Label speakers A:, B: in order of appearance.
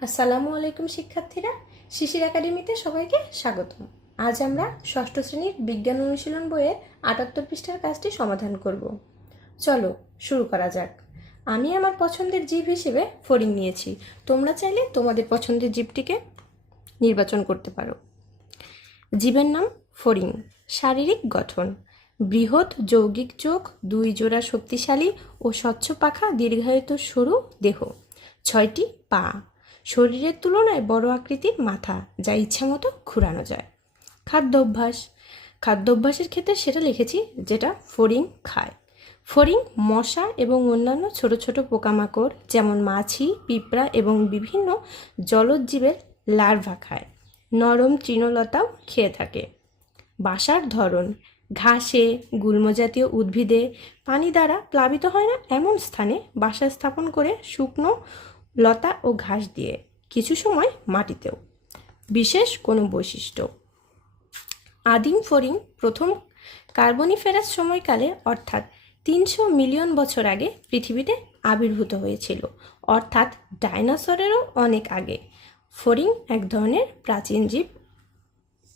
A: আসসালামু আলাইকুম শিক্ষার্থীরা, শিশির একাডেমিতে সবাইকে স্বাগতম। আজ আমরা ষষ্ঠ শ্রেণির বিজ্ঞান অনুশীলন বইয়ের আটাত্তর পৃষ্ঠার কাজটি সমাধান করব। চলো, শুরু করা যাক। আমি আমার পছন্দের জীব হিসেবে ফড়িং নিয়েছি। তোমরা চাইলে তোমাদের পছন্দের জীবটিকে নির্বাচন করতে পারো। জীবের নাম ফড়িং। শারীরিক গঠন। বৃহৎ যৌগিক চোখ, দুই জোড়া শক্তিশালী ও স্বচ্ছ পাখা দীর্ঘায়িত সরু দেহ। ছয়টি পা। শরীরের তুলনায় বড় আকৃতির মাথা, যা ইচ্ছামতো ঘুরানো যায়। খাদ্য অভ্যাস। খাদ্য অভ্যাসের ক্ষেত্রে সেটা লিখেছি যেটা ফড়িং খায়। ফড়িং মশা এবং অন্যান্য ছোট ছোট পোকামাকড়, যেমন মাছি, পিঁপড়া এবং বিভিন্ন জলজ জীবের লার্ভা খায়। নরম তৃণলতাও খেয়ে থাকে। বাসার ধরন। ঘাসে, গুল্মজাতীয় উদ্ভিদে পানি দ্বারা প্লাবিত হয় না এমন স্থানে বাসা স্থাপন করে শুকনো লতা ও ঘাস দিয়ে কিছু সময় মাটিতেও। বিশেষ কোনো বৈশিষ্ট্য। আদিম ফরিং প্রথম কার্বনিফেরাস সময়কালে অর্থাৎ তিনশো মিলিয়ন বছর আগে পৃথিবীতে আবির্ভূত হয়েছিল। অর্থাৎ ডাইনোসরেরও অনেক আগে। ফরিং এক ধরনের প্রাচীন জীব